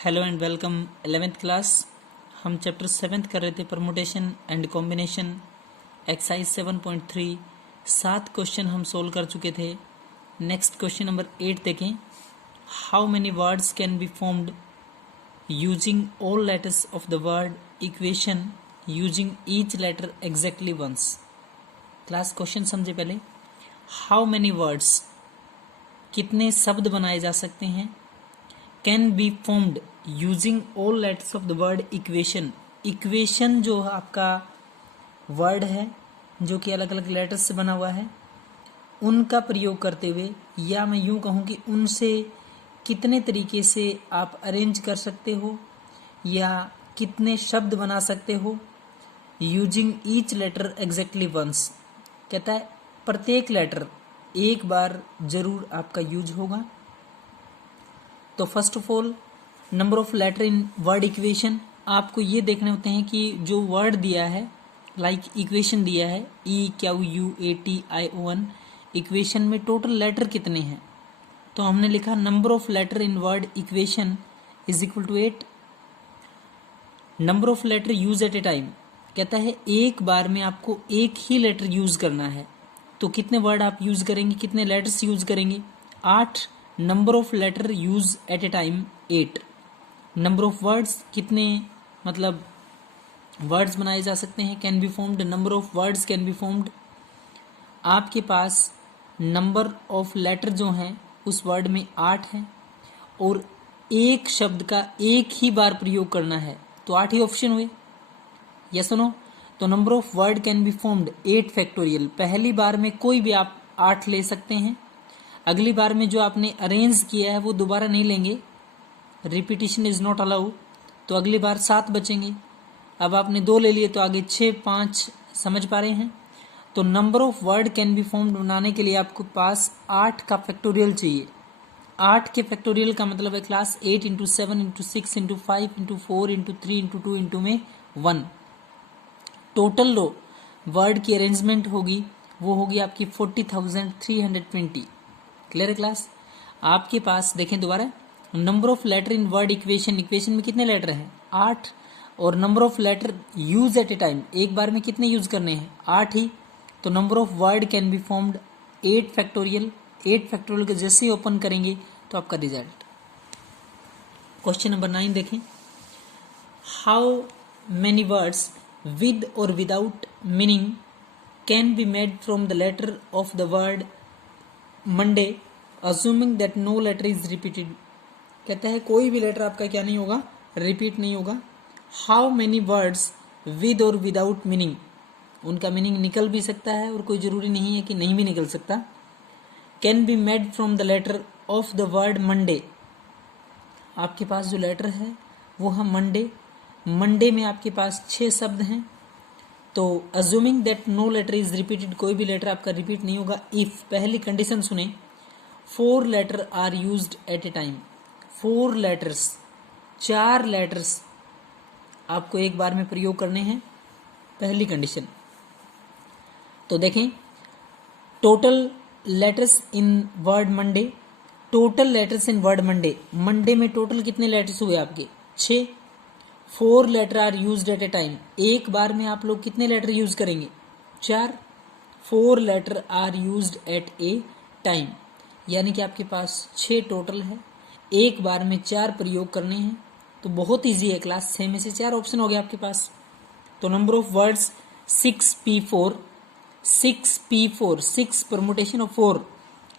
Hello and welcome 11th class. हम chapter 7 कर रहे थे permutation and combination exercise 7.3। 7 question हम सोल्व कर चुके थे। नेक्स्ट क्वेश्चन नंबर 8 देखें। How many words can be formed using all letters of the word equation using each letter exactly once. Class question समझे पहले। हाउ मेनी वर्ड्स कितने शब्द बनाए जा सकते हैं can be formed using all letters of the word equation. Equation जो आपका वर्ड है जो कि अलग अलग लेटर्स से बना हुआ है उनका प्रयोग करते हुए, या मैं यूं कहूं कि उनसे कितने तरीके से आप अरेंज कर सकते हो या कितने शब्द बना सकते हो using each letter exactly once. कहता है प्रत्येक लेटर एक बार जरूर आपका यूज होगा। तो first of all number of letter in word equation, आपको ये देखने होते हैं कि जो वर्ड दिया है लाइक इक्वेशन दिया है EQUATION, इक्वेशन में टोटल लेटर कितने हैं। तो हमने लिखा number of letter in word equation is equal to 8। Number of letter use at a time, कहता है एक बार में आपको एक ही लेटर यूज करना है। तो कितने वर्ड आप यूज करेंगे, कितने लेटर्स यूज करेंगे, 8। Number of letter use at a time 8। Number of words कितने मतलब वर्ड्स बनाए जा सकते हैं can be formed. Number of words can be formed, आपके पास नंबर ऑफ लेटर जो हैं उस वर्ड में 8 है और एक शब्द का एक ही बार प्रयोग करना है तो 8 ही ऑप्शन हुए, यस नो। तो number of word can be formed 8 factorial. पहली बार में कोई भी आप 8 ले सकते हैं, अगली बार में जो आपने अरेंज किया है वो दोबारा नहीं लेंगे, रिपीटिशन इज नॉट अलाउ। तो अगली बार 7 बचेंगे। अब आपने 2 ले लिए तो आगे 6 5 समझ पा रहे हैं। तो number of word can be formed बनाने के लिए आपको पास 8 का फैक्टोरियल चाहिए। 8 के फैक्टोरियल का मतलब है class 8 into 7 into 6 into 5 into 4 into 3 into 2 into में 1। टोटल लो वर्ड की अरेंजमेंट होगी वो होगी आपकी 40,320। क्लियर है क्लास। आपके पास देखें दोबारा, number of letter in word equation, equation में कितने लेटर हैं 8, और number of letter use at a time, एक बार में कितने यूज करने हैं 8 ही। तो number of word can be formed 8 factorial. 8 factorial को जैसे ही ओपन करेंगे तो आपका रिजल्ट। क्वेश्चन नंबर 9 देखें। हाउ मेनी वर्ड्स विद और without meaning can be made from the letter of the word Monday assuming that no letter is repeated। कहता है कोई भी लेटर आपका क्या नहीं होगा, रिपीट नहीं होगा। हाउ मेनी वर्ड्स विद और विदाउट मीनिंग, उनका मीनिंग निकल भी सकता है और कोई जरूरी नहीं है कि नहीं भी निकल सकता। Can be made from the letter of the word Monday, आपके पास जो लेटर है वो है मंडे। मंडे में आपके पास 6 शब्द हैं। तो assuming that no letter is repeated, कोई भी लेटर आपका रिपीट नहीं होगा। इफ, पहली कंडीशन सुने, 4 letter are used at a time. 4 letters, 4 letters आपको एक बार में प्रयोग करने हैं, पहली कंडीशन। तो देखें total letters in word Monday, total letters in word Monday, Monday में टोटल कितने लेटर्स हुए आपके 6। 4 letter are used at a time, एक बार में आप लोग कितने लेटर यूज करेंगे 4। 4 letter are used at a time, यानी कि आपके पास 6 टोटल है, एक बार में 4 प्रयोग करने हैं। तो बहुत इजी है क्लास, 6 में से 4 ऑप्शन हो गया आपके पास। तो number of words 6p4, 6p4, 6 permutation of 4,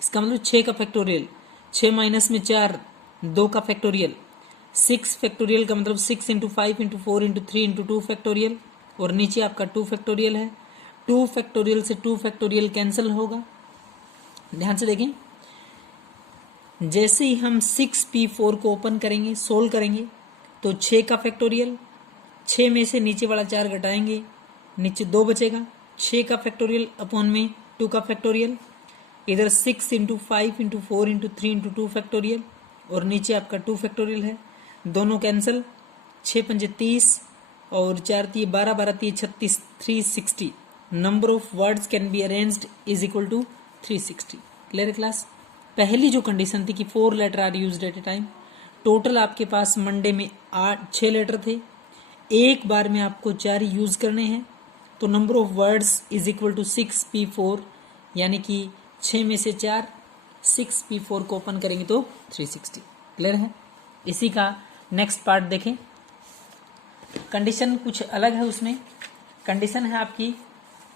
इसका मतलब 6 का फैक्टोरियल, 6 माइनस में 4, 2 का फैक्टोरियल। 6 फैक्टोरियल का मतलब 6 into 5 into 4 into 3 into 2 factorial, और नीचे आपका 2 फैक्टोरियल है। 2 फैक्टोरियल से 2 फैक्टोरियल कैंसिल होगा। ध्यान से देखें, जैसे ही हम 6p4 को ओपन करेंगे, सोल्व करेंगे, तो 6 का फैक्टोरियल, 6 में से नीचे वाला 4 घटाएंगे, नीचे 2 बचेगा। 6 का फैक्टोरियल अपॉन में 2 का फैक्टोरियल, इधर 6 into 5 into 4 into 3 into 2 factorial, और नीचे आपका 2 फैक्टोरियल है, दोनों कैंसिल। 6 पंजे 30 और 4 तीय 12, 12 तीय 36, 360। Number of words can be arranged is equal to 360। Clear class. पहली जो कंडीशन थी कि 4 letter are used at a time, total आपके पास मंडे में 6 लेटर थे, एक बार में आपको 4 यूज करने हैं, तो number of words is equal to 6p4, यानी कि 6 में से 4, 6p4 को ओपन करेंगे तो 360। क्लियर है? इसी का नेक्स्ट पार्ट देखें। कंडीशन कुछ अलग है, उसमें कंडीशन है आपकी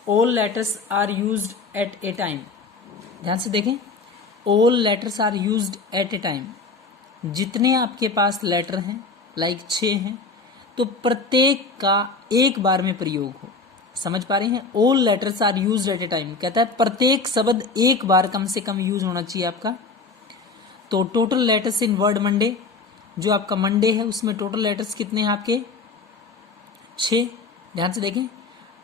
all letters are used at a time. ध्यान से देखें, all letters are used at a time. जितने आपके पास लेटर हैं, लाइक 6 हैं, तो प्रत्येक का एक बार में प्रयोग हो। समझ पा रहे हैं? All letters are used at a time कहता है प्रत्येक शब्द एक बार कम से कम यूज होना चाहिए आपका। तो total letters in word Monday, जो आपका मंडे है उसमें टोटल लेटर्स कितने हैं आपके? 6। ध्यान से देखें,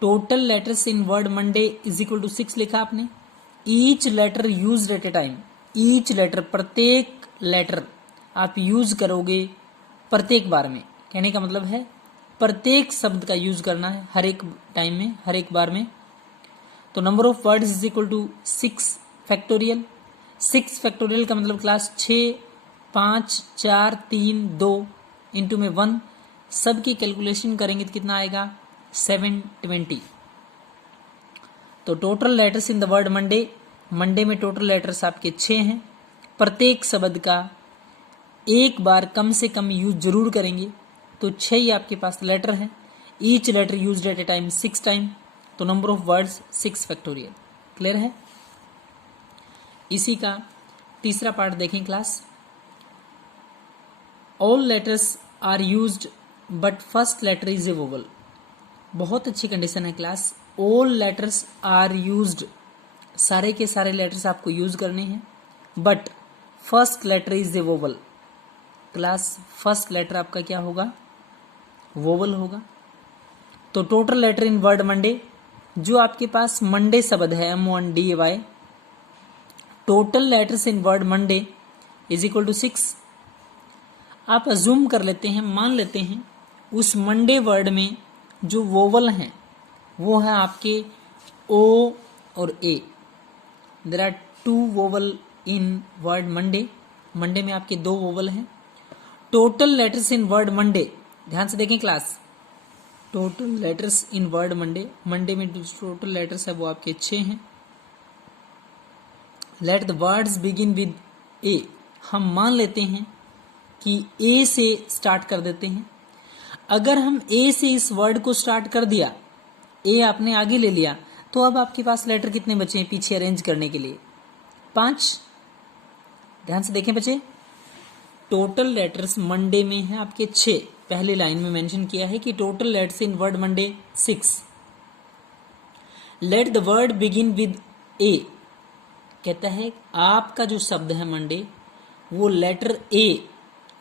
total letters in word Monday is equal to 6 लिखा आपने। Each letter used at a time, each letter प्रत्येक लेटर आप यूज करोगे प्रत्येक बार में। कहने का मतलब है प्रत्येक शब्द का यूज करना है हर एक टाइम में, हर एक बार में। तो number of words is equal to 6 factorial. 6 factorial का मतलब क्लास 6, 5, 4, 3, 2 इंटू में 1, सब की कैलकुलेशन करेंगे तो कितना आएगा? 720। तो total letters in the word Monday, Monday में टोटल लेटर्स आपके 6 हैं, प्रत्येक शब्द का एक बार कम से कम यूज जरूर करेंगे, तो 6 ही आपके पास लेटर हैं। Each letter used at a time 6 time, तो number of words 6 factorial. Clear है? इसी का तीसरा पार्ट देखें class. All letters are used but first letter is a vowel. बहुत अच्छी कंडीशन है class. All letters are used, सारे के सारे लेटर्स आपको यूज करने हैं, but first letter is a vowel. Class first letter आपका क्या होगा? वोवल होगा। तो total letter in word Monday, जो आपके पास मंडे शब्द है MONDAY, total letters in word Monday is equal to 6। आप अज्यूम कर लेते हैं, मान लेते हैं उस मंडे वर्ड में जो वोवल हैं वो है आपके O और A। There are 2 vowel in word Monday, Monday में आपके 2 वोवल हैं। Total letters in word Monday, ध्यान से देखें class, total letters in word Monday, Monday में जो टोटल लेटर्स है वो आपके 6 हैं। Let the words begin with A, हम मान लेते हैं कि A से स्टार्ट कर देते हैं। अगर हम A से इस वर्ड को स्टार्ट कर दिया, A आपने आगे ले लिया, तो अब आपके पास लेटर कितने बचे हैं पीछे अरेंज करने के लिए? 5। ध्यान से देखें बच्चे, टोटल लेटर्स मंडे में है आपके 6। पहली लाइन में मेंशन किया है कि total letters in word Monday 6। Let the word begin with A, कहता है आपका जो शब्द है मंडे वो लेटर A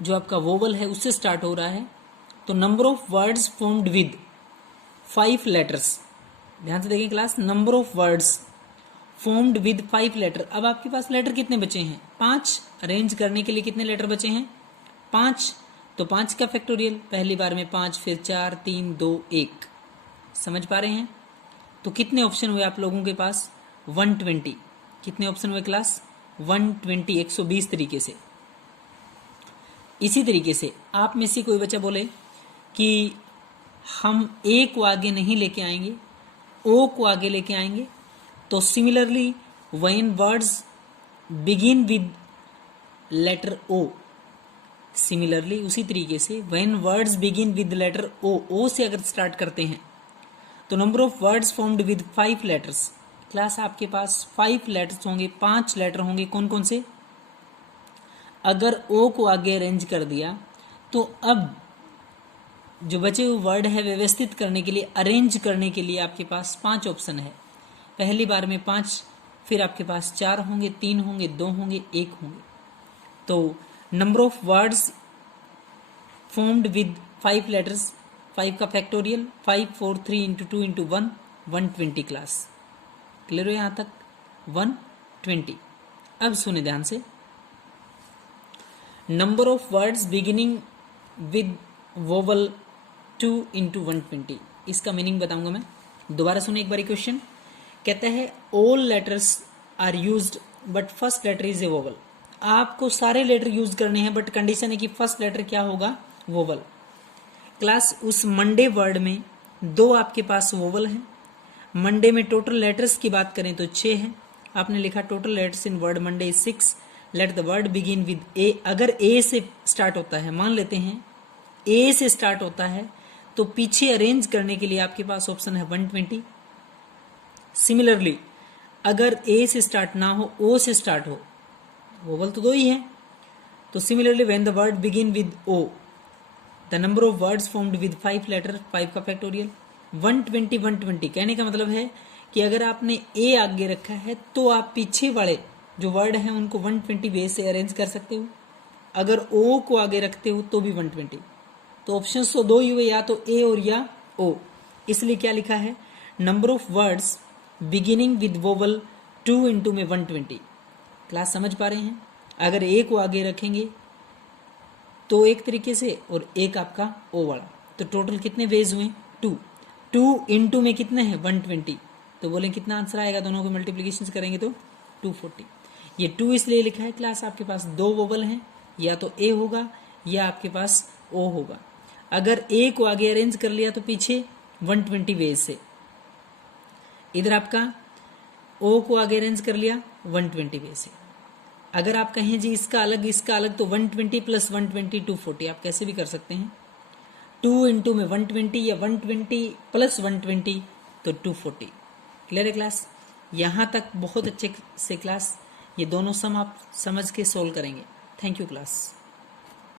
जो आपका वोवल है उससे स्टार्ट हो रहा है। तो number of words formed with 5 letters, ध्यान से देखें class, number of words formed with 5 letter. अब आपके पास लेटर कितने बचे हैं? 5। अरेंज करने के लिए कितने लेटर बचे हैं? 5। तो 5 का फैक्टोरियल, पहली बार में 5, फिर 4, 3, 2, 1। समझ पा रहे हैं? तो कितने ऑप्शन हुए आप लोगों के पास? 120। कितने ऑप्शन हुए क्लास? 120, 120 तरीके से। इसी तरीके से आप में से कोई बच्चा बोले कि हम A को आगे नहीं लेके आएंगे, O को आगे लेके आएंगे, तो similarly when words begin with letter O, similarly उसी तरीके से when words begin with letter O से अगर स्टार्ट करते हैं तो number of words formed with 5 letters. Class आपके पास 5 लेटर्स होंगे, 5 लेटर होंगे। कौन कौन से? अगर O को आगे अरेंज कर दिया तो अब जो बचे हुए वर्ड है व्यवस्थित करने के लिए, अरेंज करने के लिए आपके पास 5 ऑप्शन है। पहली बार में 5, फिर आपके पास 4 होंगे, 3 होंगे, 2 होंगे, 1 होंगे। तो number of words formed with 5 letters, 5 का factorial, 5, 4, 3 into 2 into 1, 120 class. Clear हो यहाँ तक? 120। अब सुने ध्यान से, number of words beginning with vowel 2 into 120, इसका मीनिंग बताऊंगा मैं। दोबारा सुने एक बार क्वेश्चन। कहता है all letters are used but first letter is a vowel. आपको सारे लेटर यूज करने हैं, बट कंडीशन है कि फर्स्ट लेटर क्या होगा, वोवल। क्लास उस मंडे वर्ड में 2 आपके पास वोवल हैं। मंडे में टोटल लेटर्स की बात करें तो 6 है। आपने लिखा total letters in word Monday is 6। Let the word begin with A. अगर ए से स्टार्ट होता है, मान लेते हैं ए से स्टार्ट होता है, तो पीछे अरेंज करने के लिए आपके पास ऑप्शन है 120। सिमिलरली अगर ए से स्टार्ट ना हो, ओ से स्टार्ट हो, वोवल तो 2 ही है, तो similarly when the word begin with O the number of words formed with 5 letter, 5 का फैक्टोरियल 120। 120 कहने का मतलब है कि अगर आपने ए आगे रखा है तो आप पीछे वाले जो वर्ड हैं उनको 120 वे से अरेंज कर सकते हो। अगर ओ को आगे रखते हो तो भी 120। तो ऑप्शन तो 2 ही हुए, या तो ए और या ओ। इसलिए क्या लिखा है, number of words beginning with vowel 2 into में 120। क्लास समझ पा रहे हैं? अगर ए को आगे रखेंगे तो एक तरीके से, और एक आपका ओ वाला, तो टोटल कितने वेज हुए, 2। 2 इंटू में कितने हैं, 120। तो बोलें कितना आंसर आएगा, दोनों को मल्टीप्लीकेशन करेंगे तो 240। ये 2 इसलिए लिखा है क्लास, आपके पास 2 वोवल हैं, या तो ए होगा या आपके पास ओ होगा। अगर ए को आगे अरेंज कर लिया तो पीछे 120 वेज से, इधर आपका ओ को आगे अरेंज कर लिया 120 वेज से। अगर आप कहें जी इसका अलग तो 120 प्लस 120 240, आप कैसे भी कर सकते हैं। 2 इंटू में 120 या 120 प्लस 120 तो 240। क्लियर है क्लास? यहां तक बहुत अच्छे से क्लास, ये दोनों सम आप समझ के सोल्व करेंगे। Thank you class.